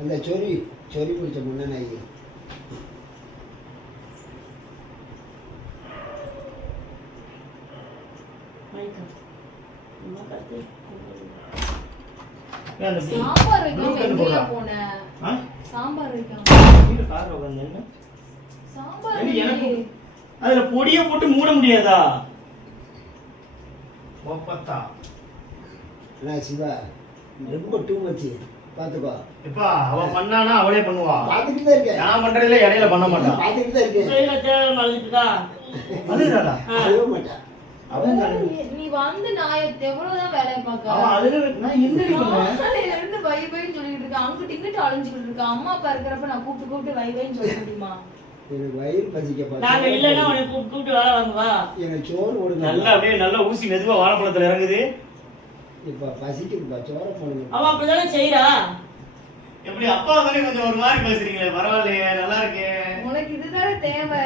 அந்த சொறி பிடிச்ச முன்ன நாய் சாம்பார் வைக்காம எங்கயா போன? சாம்பார் வைக்காம நீங்க கார்ல வந்தீங்க. சாம்பார் எனக்கு அதுல பொடிய போட்டு மூட முடியாதா? ஒப்பத்தா நான் சிவா ரொம்ப டூ மச் பாத்துக்கோ. இப்பா அவ பண்ணானா அவளே பண்ணுவா. பாத்துட்டு தான் இருக்கேன். நான் பண்றதுல இடையில பண்ண மாட்டான். பாத்துட்டு தான் இருக்கேன். கையில தேவை மறந்துட்டா அதுதாடா அழுவ மாட்டேன். நீ வந்து நான் எவ்வளவுதான் வேலையை பார்க்க அவன் அதுல நான் என்னடி பண்ணேன்? காலையில இருந்து வை வைன்னு சொல்லிட்டு இருக்கேன். அங்கிட்டு இங்கிட்டு அலைஞ்சுக்கிட்டு இருக்கேன். அம்மா அப்பா இருக்கிறப்ப நான் கூப்பிட்டு வை வைன்னு சொல்ல முடியுமா? எனக்கு வயிறு பசிக்க நாங்க இல்லன்னா உன்னை கூப்பிட்டு வேலை வாங்குவா. எனக்கு சோறு போடுங்க. நல்லா அப்படியே நல்லா ஊசி மெதுவா வாழைப்பழத்துல இறங்குது. இப்ப பசிக்குதுப்பா, சோறு போடுங்க. அவ அப்படிதானே செய்யறா. எப்படி அப்பா தானே கொஞ்சம் ஒரு மாதிரி பேசுறீங்களே, பரவாயில்லையே, நல்லா இருக்கே. உனக்கு இதுதானே தேவை.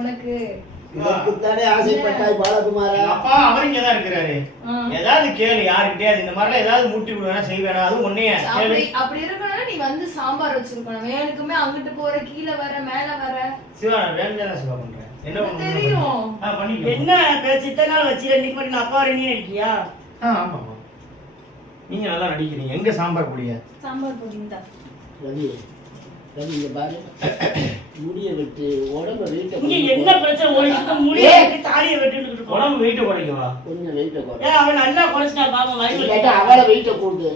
உனக்கு இதற்குத்தானே ஆசைப்பட்டாய் பாலகுமாரா. அப்பா அவர் இங்கதான் இருக்கிறாரு. ஏதாவது கேளு, யாருக்கிட்டே இந்த மாதிரிலாம் ஏதாவது மூட்டி விடுவேனா செய்வேனா, அது ஒன்னையே கேளு. அப்படி இருக்கணும்னா நீ வந்து சாம்பார் வச்சிருக்கணும். வேணுக்குமே அங்கிட்டு போற, கீழே வர, மேல வர. சிவா நான் வேணும்தான் சிவா பண்றேன். என்ன பண்ணுறேன் தெரியும். பண்ணிக்கலாம். என்ன சித்த நாள் வச்சு இன்னைக்கு மட்டும் நான் அப்பா நீ இருக்கியா? ஆமா நீங்க நல்லா நடிக்கிறீங்க. எங்க சாம்பார் பொடிய? சாம்பார் பொடிந்தா ரவி ரவி இங்க பாரு. முடிய வெட்டு, உடம்பு வெயிட்ட இங்க என்ன பிரச்சனை? ஓடிட்டு முடிய தாலியை வெட்டிட்டு இருக்கோம். உடம்பு வெயிட்ட குறைக்கவா? கொஞ்சம் வெயிட்ட குறை. ஏன் அவன் நல்லா குறைச்சிட்டா பாப்பா வயிறு. அவளை வெயிட்ட கூட்டு.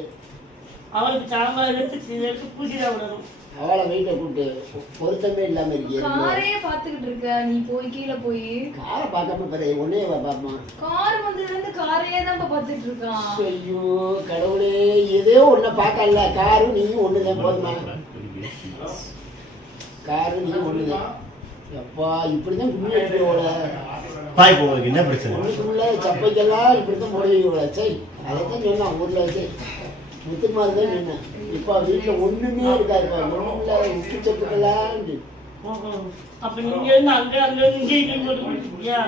அவளுக்கு சாம்பார் எடுத்து பூசிதான் விடணும். அவளை வெயிட்ட கூட்டு. பொருத்தமே இல்லாம இருக்கீங்க. காரே பாத்துக்கிட்டு இருக்க நீ. போய் கீழே போய் காரை பார்க்காம பாரு, உன்னையே பாப்பா. கார் வந்ததுல இருந்து காரையே தான் பாத்துட்டு இருக்கான். ஐயோ கடவுளே, ஏதோ ஒண்ணு பார்க்கல. காரும் நீயும் ஒண்ணுதான் போதுமா? காரு நீயும் ஒண்ணுதான். அப்பா இப்படிதான் கும்மி வச்சுருவோல. பாய் போவதுக்கு என்ன பிரச்சனை? ஒண்ணுக்குள்ள சப்பைக்கெல்லாம் இப்படித்தான் போடுவீங்களா? சரி அதைத்தான் சொன்னான் ஊர்ல வச்சு முத்துமாரி தான் சொன்னேன். இப்ப வீட்டுல ஒண்ணுமே இருக்காதுப்பா. ஒண்ணுல உப்பு சப்புக்கெல்லாம் அப்ப நீங்க இருந்து அங்க அங்க இங்கே போட்டுக்கிட்டியா?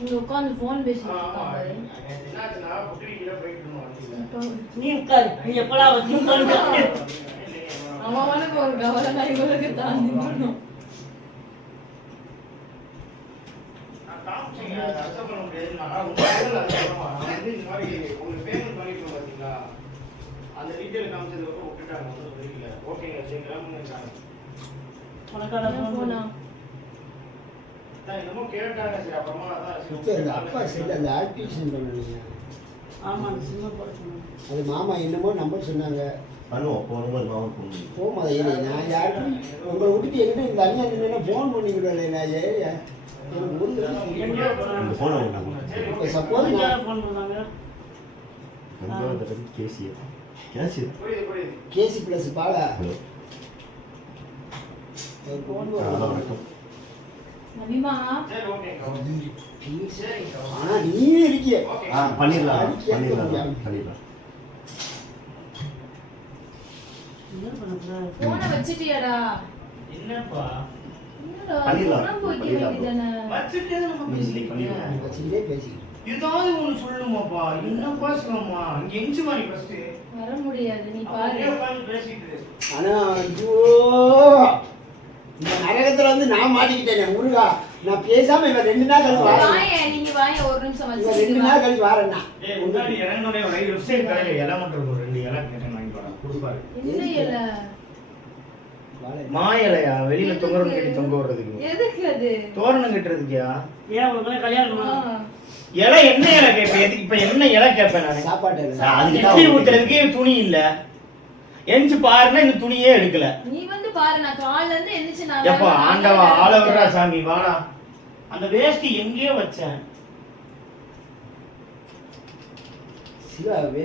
இங்க உட்காந்து போன் பேசிட்டு இருக்காங்க. நீ உட்காரு. நீ எப்படா வச்சு அவனுக்கு ஒரு கவலை தான் இவருக்கு தாண்டி பண்ணும். அப்பா சரி அந்த ஆக்டிவேஷன் பண்ணீங்க. அது மாமா என்னமோ நம்பர் சொன்னாங்க. போமா நான் யாருக்கும் உங்களை விட்டுட்டு எங்கிட்ட இந்த அண்ணா நின்று ஃபோன் பண்ணிக்கிடுவேன். நான் இப்போ சப்போஸ் கேசி பிளஸ் பாலா ஆனா நீ இருக்கிய பண்ணிடலாம். போனை வச்சிட்டியாடா? என்னப்பா ஏதாவது ஒண்ணு சொல்லுமாப்பா. என்னப்பா சிவமா இங்க எஞ்சி மாதிரி ஃபர்ஸ்ட் வர முடியாது. நீ பாரு. ஆனா ஐயோ இந்த நரகத்துல வந்து நான் மாட்டிக்கிட்டேனே முருகா. நான் பேசாம இவன் 2 நாள் கழிச்சு வரேன். நீங்க வாங்க ஒரு நிமிஷம் வந்து. 2 நாள் கழிச்சு வரேன்னா. முன்னாடி இறங்கனே ஒரு வெப்சைட் கடையில இலை மட்டும் ஒரு 2 இலை கேட்டேன் வாங்கி போறேன் கொடுப்பாரு. என்ன இலை? மா இலையா? வெளியில தொங்கறோம் கட்டி தொங்க விடுறதுக்கு. எதுக்கு அது? தோரணம் கட்டுறதுக்கியா? ஏன் உங்களுக்கு கல்யாணமா? இலை என்ன இலை கேட்பேன்? இப்ப என்ன இலை கேட்பேன் நான்? சாப்பாடு அதுக்கு ஊத்துறதுக்கு துணி இல்ல. எஞ்சி பாருன்னா இந்த துணியே எடுக்கல. நீ வந்து பாரு. நான் காலைல இருந்து எந்திரிச்சு நான் எப்பா ஆண்டவா ஆள விடுறா சாமி வாடா. அந்த வேஷ்டி எங்கேயோ வச்சேன்.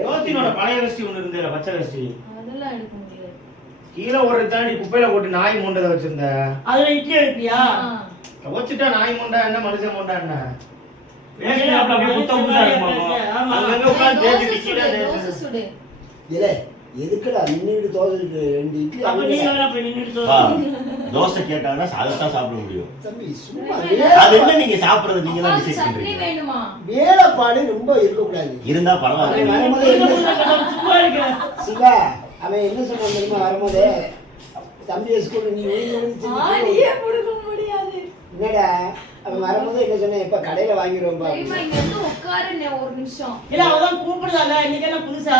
யோத்தினோட பழைய வேஷ்டி ஒண்ணு இருந்தேல, பச்சை வேஷ்டி. அதெல்லாம் எடுக்க முடியாது. கீழே ஒரு தாண்டி குப்பையில போட்டு நாய் மூண்டதை வச்சிருந்த. அதுல இட்லி எடுப்பியா? வச்சுட்டா நாய் மூண்டா என்ன மனுஷன் மூண்டா என்ன? வேஷ்டி அப்படி புத்தம் புதுசா இருக்குமா? அங்கங்க உட்கார்ந்து தேய்ச்சி டிக்கில தோசை சுடு. இல்ல எதுக்குடா நின்றுட்டு தோசை சுட்டு 2 இட்லி அப்ப நீங்க அவ்வளவுதான். வேணா போய் நின்னுட்டு பா, தோசை. தோசை கேட்டாங்கன்னா அதைத்தான் சாப்பிட முடியும். தம்பி சும்மா அது என்ன நீங்க சாப்பிடுறது நீங்க தான் அப்பாவுக்கு டிசைட் சட்னி பண்றீங்க. வேணுமா? வேலைப்பாடு ரொம்ப இருக்கக்கூடாது. இருந்தா பரவாயில்ல. அவன் வரும்போது என்ன சும்மா இருக்க. சிவா அவன் என்ன சொன்னான் தெரியுமா வரும்போது தம்பி ஸ்கூல்ல நீ ஒழுங்கு ஆடியே புடுங்க முடியாது. என்னடா அவன் வரும்போது என்ன சொன்னேன் இப்ப கடையில வாங்கிடுவோம் தெரியுமா, இங்க வந்து உட்காருண்ணே ஒரு நிமிஷம். இல்ல அவதான் கூப்பிடுதால இன்னைக்கு என்ன புதுசா?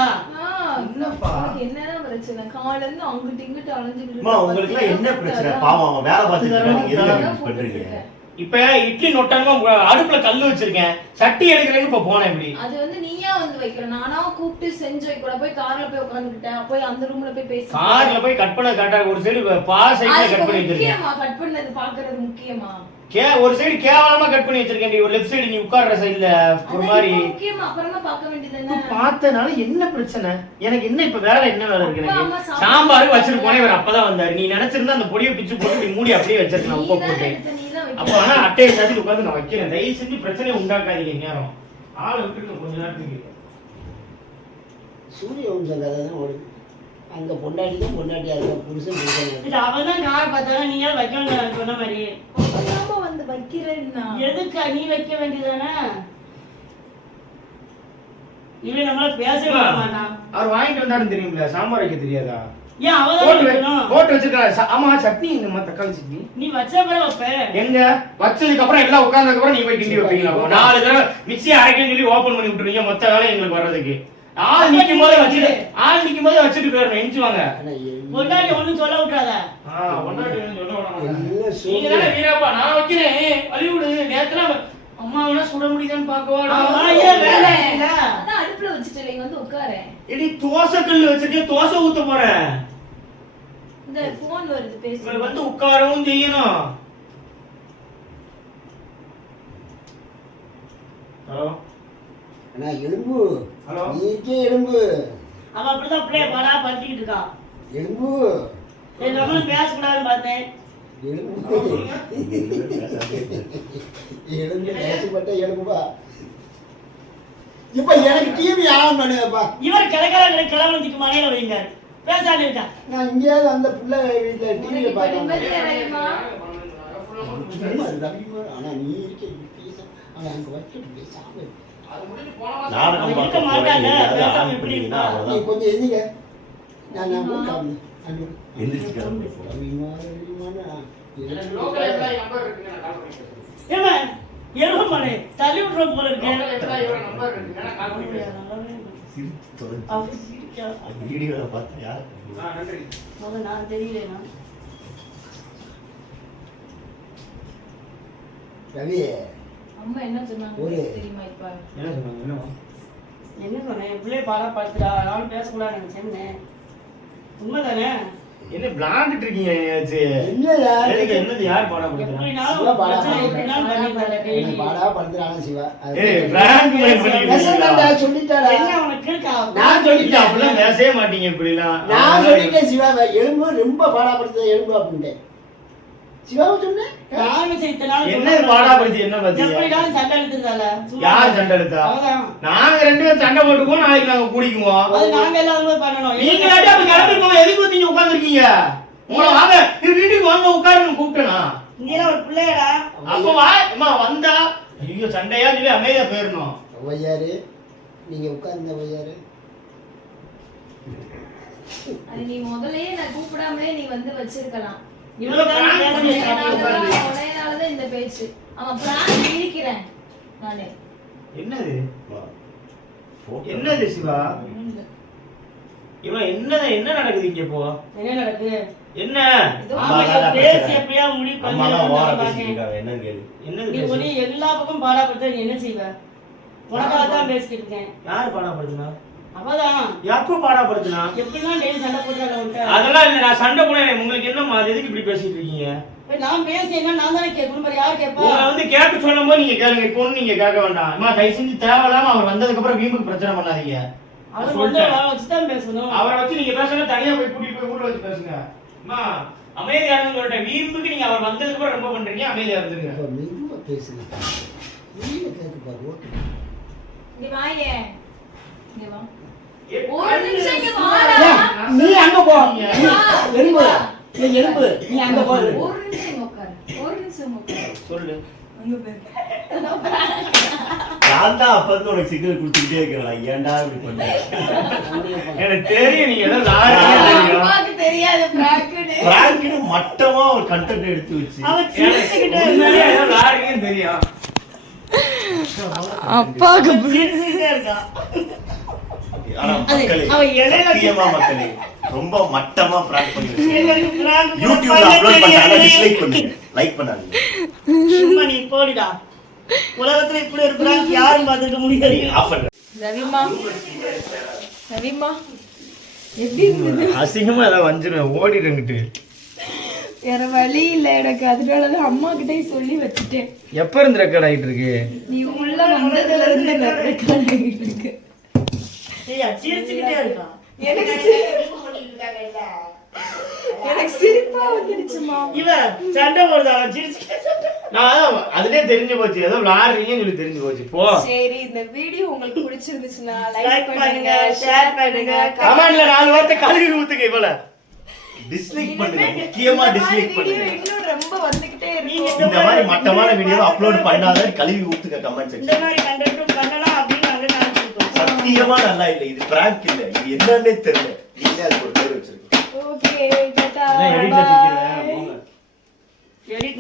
என்னப்பா? உனக்கு என்னதான் பிரச்சனை? காலையில இருந்து அங்கிட்டு இங்கிட்டு அலைஞ்சுக்கிட்டு அம்மா உங்களுக்கு எல்லாம் என்ன பிரச்சனை? பாவம் அவன் வேலை பார்த்துட்டு இருக்கான். நீங்க எதுக்கு இப்படி பண்றீங்க? இப்ப இட்லி நொட்டானுமா அடுப்புல கல்லு வச்சிருக்கேன், சட்டி எடுக்கிறேன்னு இப்ப போனேன் இப்படி. அது வந்து நீயா வந்து வைக்கிற, நானா கூப்பிட்டு செஞ்சு வைக்கூட. போய் கார்ல போய் உட்காந்துக்கிட்டேன், போய் அந்த ரூம்ல போய் பேசி கார்ல போய் கட் பண்ண கரெக்டா ஒரு சைடு பால் சைடுல கட் பண்ணி வச்சிருக்கேன். முக்கியமா கட் பண்ணது பாக்குறது முக்கியமா? ஒரு சைடு கேவலமா கட் பண்ணி வச்சிருக்கேன். ஒரு லெஃப்ட் சைடு நீ உட்கார்ற சைடுல ஒரு மாதிரி முக்கியமா அப்புறமா பார்க்க வேண்டியது பார்த்தனால என்ன பிரச்சனை? எனக்கு என்ன இப்ப வேலை என்ன வேலை இருக்கு? அப்பா, அம்மா எனக்கு சாப்பிட்டு சாம்பார் வச்சிட்டு போனே இவர் அப்பதான் வந்தாரு. நீ நினைச்சிருந்தா அந்த பொடியை பிச்சு போட்டு நீ மூடி அப்படியே வச்சிருக்கலாம் உப்பு போட்டு. அப்ப ஆனா அட்டையை சாத்தி உட்காந்து நான் வைக்கிறேன். தயவு செஞ்சு பிரச்சனையை உண்டாக்காதீங்க. நேரம் ஆள் விட்டுருங்க கொஞ்ச நேரத்துக்கு. சூரிய வம்சம் கதை தான் ஓடுது. அங்க பொண்டாட்டி தான் பொண்டாட்டியா இருக்கா, புருஷன் புருஷன். இல்ல அவதான் கார் பார்த்தாலும் நீங்க வைக்கணும் சொன்ன மாதிரி. வந்து வைக்கிறேன்னா எதுக்கா நீ வைக்க வேண்டியதானே? இவன் நம்மள பேசவே மாட்டான். அவர் வாங்கிட்டு வந்தாருன்னு தெரியுங்களா? சாம்பார் வைக்க தெரியாதா? ஏன் அவதான் வைக்கணும்? போட்டு வச்சிருக்கா. ஆமா சட்னி இந்த தக்காளி சட்னி நீ வச்ச பிறகு வைப்ப. எங்க வச்சதுக்கு அப்புறம் எல்லாம் உட்கார்ந்ததுக்கு அப்புறம் நீ போய் கிண்டி வைப்பீங்களா? 4 தடவை மிக்ஸி அரைக்கன்னு சொல்லி ஓபன் பண்ணி விட்டுருவீங்க மொத்த வேலை எங்களுக்கு வர்றதுக்கு. ஆள் நிக்கும் போதே வச்சுட்டு போயிடணும். எஞ்சுவாங்க. பொண்டாட்டி ஒண்ணும் சொல்ல விட்டுறாத. நீங்க தானே வீராப்பா, நான் வைக்கிறேன் வழி விடு. நேரத்துல அம்மா வேணா சுட முடியுதான்னு பாக்கவாடா. அதான் அடுப்புல வச்சுட்டு இங்க வந்து உட்காரேன். எடி தோசை கல்லு வச்சிருக்கேன், தோசை ஊத்த போறேன். இந்த போன் வருது பேசு. இவர் வந்து உட்காரவும் செய்யணும். ஹலோ அண்ணா எலும்பு, ஹலோ நீக்கே எலும்பு. அவன் அப்படிதான் பிள்ளைய பாடா படுத்திக்கிட்டு இருக்கான். எலும்பு நம்மளும் பேசக்கூடாதுன்னு பார்த்தேன். எலும்பு எலும்பு பேசப்பட்ட எலும்புப்பா. இப்ப எனக்கு டிவி ஆன் பண்ணுங்கப்பா. இவர் கிளம்புறதுக்கு மனையில வைங்க. பேசாது இருக்கா? நான் இங்கேயாவது அந்த பிள்ளை வீட்டுல டிவியை பார்த்தேன். ஆனா நீ இருக்க பேச அவன் அங்க வச்சுட்டு பேசாம நாடகம் இருக்க பார்க்க மாட்டாங்க. போறீங்க. பேசாம ஆன் எப்படி பண்ணீங்கன்னா இருப்பா? நீ அவ்வளவுதான். கொஞ்சம் எதிங்க. நான் போய் எந்திரிச்சு கிளம்பு. ஏமா எருமலை தள்ளி விட்டுற போல இருக்கு. சிரிச்சு தொலைச்சு. வீடியோல பார்த்தா யார்? முதல்ல நான் தெரியலனா ரவி அம்மா என்ன சொன்னாங்க தெரியுமா? இப்ப என்ன சொன்னாங்க? என்ன சொன்னேன்? பிள்ளைய பாடா படுத்துடா, நானும் பேசக்கூடாது நினைச்சேன். உண்மைதானே? என்ன விளையாண்டுட்டு இருக்கீங்க? என்னடா என்னது யார் பாடம் கொடுக்குறா? எப்படினாலும் பிரச்சனை எப்படினாலும் பண்ணிப்பாரு டெய்லி. பாடா படுத்துறானா சிவா? ஏய் பிராங்க் மைண்ட் பண்ணிட்டீங்களா? சொல்லிட்டாடா. என்ன அவனுக்கு இருக்கா? நான் சொல்லிட்டேன். அப்படிலாம் பேசவே மாட்டீங்க இப்படிலாம். நான் சொல்லிட்டேன் சிவா எலும்பு ரொம்ப பாடாப்படுத்த எலும்பு அப்படின்ட்டேன். சிவாவை சொன்னேன். நானும் செய்தனால என்ன பாடாப்படுத்தி என்ன பத்தி? எப்படினாலும் சண்டை எடுத்துதால. யார் சண்டை எடுத்தா? அவதான். நாங்க 2 பேரும் சண்டை போட்டுக்குவோம், நாளைக்கு நாங்க குடிக்குவோம். அது நாங்க எல்லாரும் பண்ணணும். நீங்க ரெண்டு அப்ப கிளம்பி போங்க. எதுக்கு வந்து நீங்க உட்கார்ந்திருக்கீங்க? உங்களை வாங்க இது வீட்டுக்கு வாங்க உட்காருங்க கூப்பிட்டனா? நீ ஒரு பிள்ளையடா. அப்ப வா அம்மா வந்தா ஐயோ சண்டையா சொல்லி அமைதியா போயிடணும். ஒய்யாரு நீங்க உட்கார்ந்த ஒய்யாரு. அது நீ முதல்லயே நான் கூப்பிடாமலே நீ வந்து வச்சிருக்கலாம். இவனுக்கு உடையனாலதான் இந்த பேச்சு. அவன் பிரான் இருக்கிறேன் நானே. என்னது என்னது சிவா? இவன் என்ன நடக்குது இங்க இப்போ? என்ன நடக்குது? என்ன பேசி எப்படியா முடி பண்ணி என்னன்னு கேளு. என்னது நீ பேசு? ஒரே எல்லா பக்கம் பாடாப்படுத்த நீ என்ன செய்வ? உனக்காக தான் பேசிக்கிட்டு இருக்கேன். யாரு பாடாப்படுத்தினா? அவதான் எப்ப பாடாப்படுத்தினா? எப்படிலாம் டெய்லி சண்டை போட்டுறாங்க உன்கிட்ட. அதெல்லாம் இல்ல, நான் சண்டை போனேன். உங்களுக்கு என்னம்மா அது எதுக்கு இப்படி பேசிட்டு இருக்கீங்க? நான் பேசினா நான் தானே கேட்கணும். வேற யார் கேட்பா? உங்களை வந்து கேட்க சொல்லும் போது நீங்க கேளுங்க. இப்போ நீங்க கேட்க வேண்டாம். அம்மா தயவு செஞ்சு தேவையில்லாம அவர் வந்ததுக்கு அப்புறம் வீம்புக்கு பிரச்சனை பண்ணாதீங்க. அவர் வந்து வச்சுதான் பேசணும். அவரை வச்சு நீங்க பேசணும், தனியா போய் கூட்டிட்டு போய் ஊர்ல வச்சு பேசுங்க. அம்மா அமைதியா இருன்னு சொல்லிட்டேன். வீம்புக்கு நீங்க அவர் வந்ததுக்கு அப்புறம் ரொம்ப பண்றீங்க. அமைதியா இருந்துங்க. இப்ப மெதுவா பேசுங்க. வெளியில கேட்க பாரு. இங்க வாயே. இங்க வா. ஏய், ஒரு நிமிஷம் இங்க வாடா. நீ அங்க போ எலும்பு நீ எலும்பு நீ அங்க போ ஒரு நிமிஷம் உட்காரு. ஒரு நிமிஷம் உட்காரு. சொல்லு. அங்க போய். நான் தான் அப்ப இருந்து உனக்கு சிக்னல் கொடுத்துக்கிட்டே இருக்கிறேன் ஏன்டா இப்படி பண்ண எனக்கு தெரியும் நீங்க ஏதோ லாரியே தெரியும். அம்மாக்கு தெரியாது பிராக்குன்னு. பிராங்க்னு மட்டமா ஒரு கண்டென்ட் எடுத்து வச்சு அவன் சிரிச்சுக்கிட்டே உண்மையிலேயே ஏதோ லாரியே தெரியும். அப்பாக்கு சிரிச்சுக்கிட்டே இருக்கான். ஆனா மக்களே அவன் இடையில சத்தியமா மக்களே ரொம்ப மட்டமா பிராங்க் பண்ணி வச்சு எனக்கு prank யூடியூப்ல பண்ண அப்லோட் பண்ணாங்க தெரியாது. டிஸ்லைக் பண்ணுங்க லைக் பண்ணாதீங்க சும்மா நீ போடிடா. உலகத்துல இப்படி ஒரு prank யாரும் பார்த்துக்க முடியாது. ஆஃப் பண்ணு ரவிமா ரவிமா எப்படி இருந்தது? அசிங்கமா ஏதாவது வஞ்சிருவேன் ஓடிடுங்கிட்டு. வேற வழி இல்ல எனக்கு, அதனாலதான் அம்மா கிட்டே சொல்லி வச்சுட்டேன். எப்ப இருந்து ரெக்கார்ட் ஆகிட்டு இருக்கு? நீ உள்ள வந்ததுல இருந்து ரெக்கார்ட் ஆகிட்டு இருக்கு. ஏய், சிரிச்சுக்கிட்டே இருக்கான். எனக்கு எனக்கு சிரிப்பா வந்துருச்சுமா. இவன் சண்டை போடுதா, அவன் சிரிச்சுக்கிட்டே. நான் அதுலயே தெரிஞ்சு போச்சு ஏதோ விளாடுறீங்கன்னு சொல்லி தெரிஞ்சு போச்சு. போ சரி, இந்த வீடியோ உங்களுக்கு பிடிச்சிருந்துச்சுன்னா Like லைக் பண்ணுங்க, பண்ணுங்க, ஷேர் பண்ணுங்க, கமெண்ட்ல 4 வார்த்தை கழுவி ஊத்துங்க இவள. டிஸ்லைக் பண்ணுங்க முக்கியமா டிஸ்லைக் வீடியோ பண்ணுங்க இன்னும் ரொம்ப வந்துகிட்டே இருக்கு. இந்த மாதிரி மட்டமான வீடியோ அப்லோட் பண்ணாத கழுவி ஊத்துங்க கமெண்ட் இந்த செக்ஷன் மாதிரி கண்டென்ட்டும் பண்ணலாம் அப்படின்னு நாங்க நினைச்சிருக்கோம். சத்தியமா நல்லா இல்ல இது பிராங்க் இல்ல இது என்னன்னே தெரியல நீங்க அதுக்கு ஒரு பேர் வச்சிருக்கீங்க ஓகே டாடா எடிட்ல பை. திக்கிறேன் போங்க. Edit